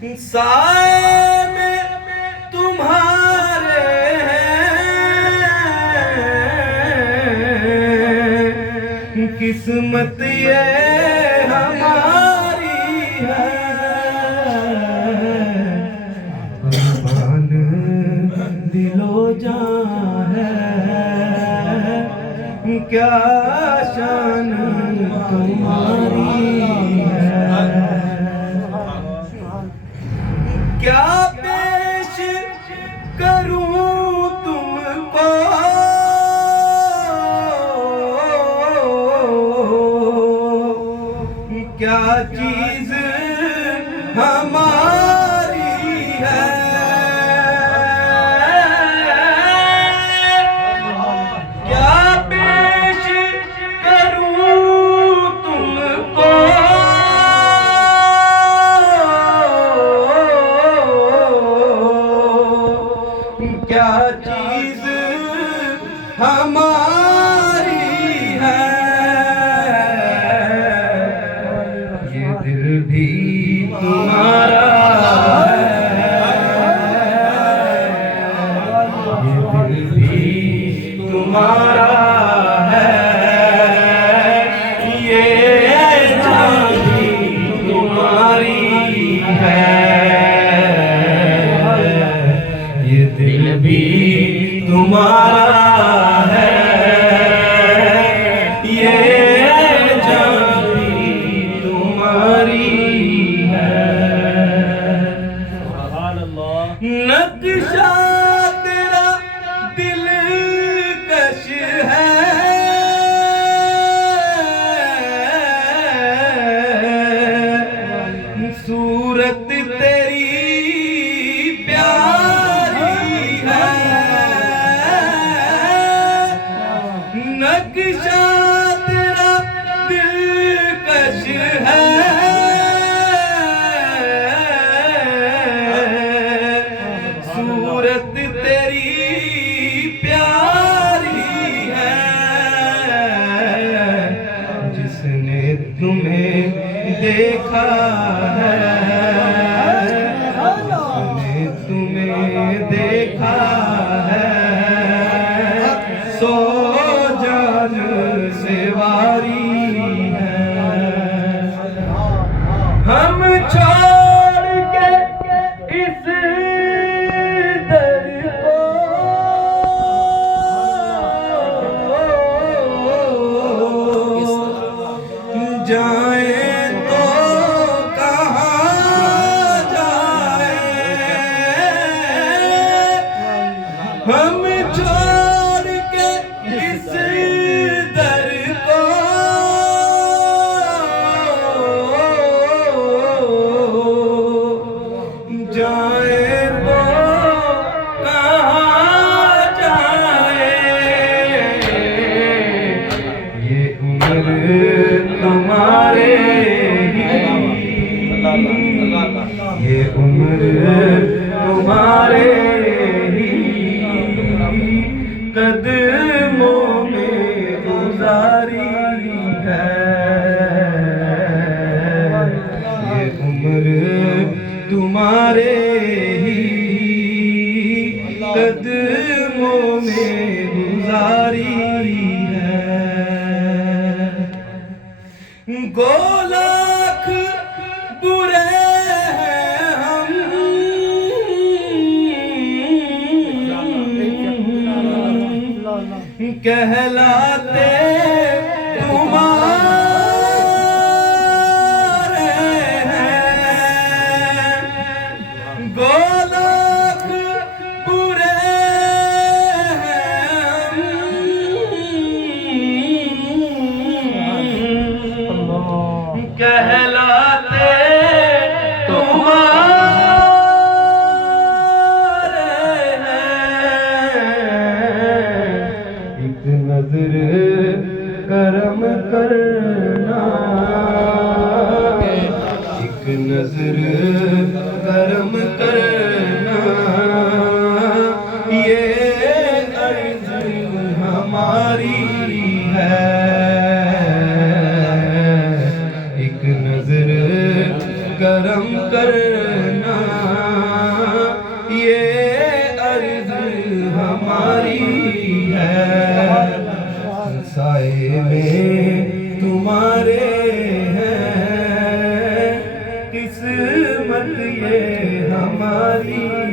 साए में तुम्हारे हैं, किस्मत ये हमारी है, कुर्बान दिलो जान है, क्या शान तुम्हारी है। क्या पेश करूं तुमको, क्या चीज हमारी है, क्या पेश करूं तुमको, क्या चीज हमारी है। ये दिल भी तुम्हारा है, ये दिल भी तुम्हारा है, ये जान भी तुम्हारी है, ये दिल भी तुम्हारा है, ये जान भी तुम्हारी है। नक्शा तेरा दिलकश है, सूरत तेरी नक्शा तेरा दिलकश है, सूरत तेरी प्यारी है, जिसने तुम्हें देखा है, जिसने तुम्हें देखा है, सो से वारी है। हम छोड़ के इस दर को जाएं तो कहाँ जाएं, हम छोड़ के इस दर को जाए तो कहाँ जाए। ये उम्र तुम्हारे ही, ये उम्र तुम्हारे ही कदमों में गुजारी है, ये उम्र तुम्हारे ही कदमों में गुजारी है। गोलाख बुरे हैं हम, कहलाते तुम्हारे हैं, गोलाख बुरे हैं हम, कहलाते तुम्हारे हैं। एक नजर करम करना, एक नजर करम करना, ये अर्ज़ हमारी है, एक नजर करम करना, साए में तुम्हारे हैं, किस्मत ये हमारी